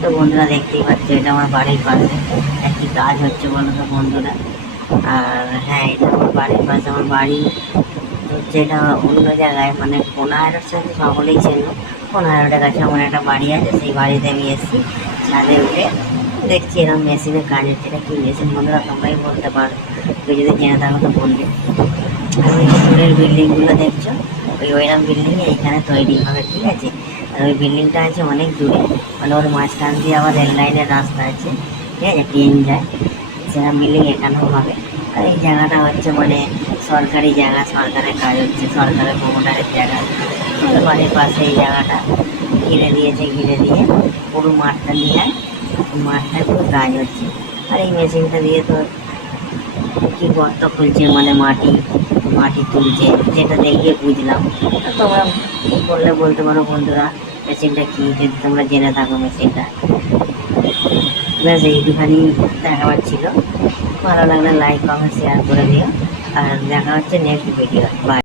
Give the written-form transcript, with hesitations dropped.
তো বন্ধুরা দেখতেই পাচ্ছ এটা আমার বাড়ির পাশে একটি কাজ হচ্ছে বলো তো বন্ধুরা। আর হ্যাঁ, এটা আমার বাড়ির পাশে, আমার বাড়ি হচ্ছে এটা অন্য জায়গায়, মানে কোনারহাটের সাথে সকলেই চেন। কোনারহাটের কাছে আমার একটা বাড়ি আছে, সেই বাড়িতে আমি এসেছি ছাদে উঠে দেখছি এরকম মেশিনের কাজ হচ্ছে। এটা কি মেশিন বন্ধুরা তোমরাই বলতে পারো, কেউ যদি জেনে থাকো তো বলবে। আর ওই যে দূরের বিল্ডিংগুলো দেখছো, ওইরকম বিল্ডিংয়ে এইখানে তৈরি হবে, ঠিক আছে। আর ওই বিল্ডিংটা আছে অনেক দূরে, মানে ওর মাঝখান দিয়ে আবার রেল লাইনের রাস্তা আছে, ঠিক আছে, ট্রেন যায়, সেরকম বিল্ডিং এখানেও হবে। আর এই জায়গাটা হচ্ছে মানে সরকারি জায়গা, সরকারের কাজ হচ্ছে, সরকারের প্রমোটারের জায়গা। আমাদের বাড়ির পাশে এই জায়গাটা ঘিরে দিয়েছে, ঘিরে দিয়ে পুরো মাঠটা নিয়ে মাঠটায় পুরো কাজ হচ্ছে। আর এই মেশিনটা দিয়ে তো কি গর্ত খুলছে, মানে মাটি মাটি তুলছে, যেটা দেখিয়ে বুঝলাম। তো তোমরা বললে বলতে পারো বন্ধুরা মেশিনটা কি, যদি তোমরা জেনে থাকো মেশিনটা। ব্যাস এইটুখানি দেখাবার ছিল। ভালো লাগলে লাইক কমেন্ট শেয়ার করে দিও। আর দেখা হচ্ছে নেক্সট ভিডিও। বাই।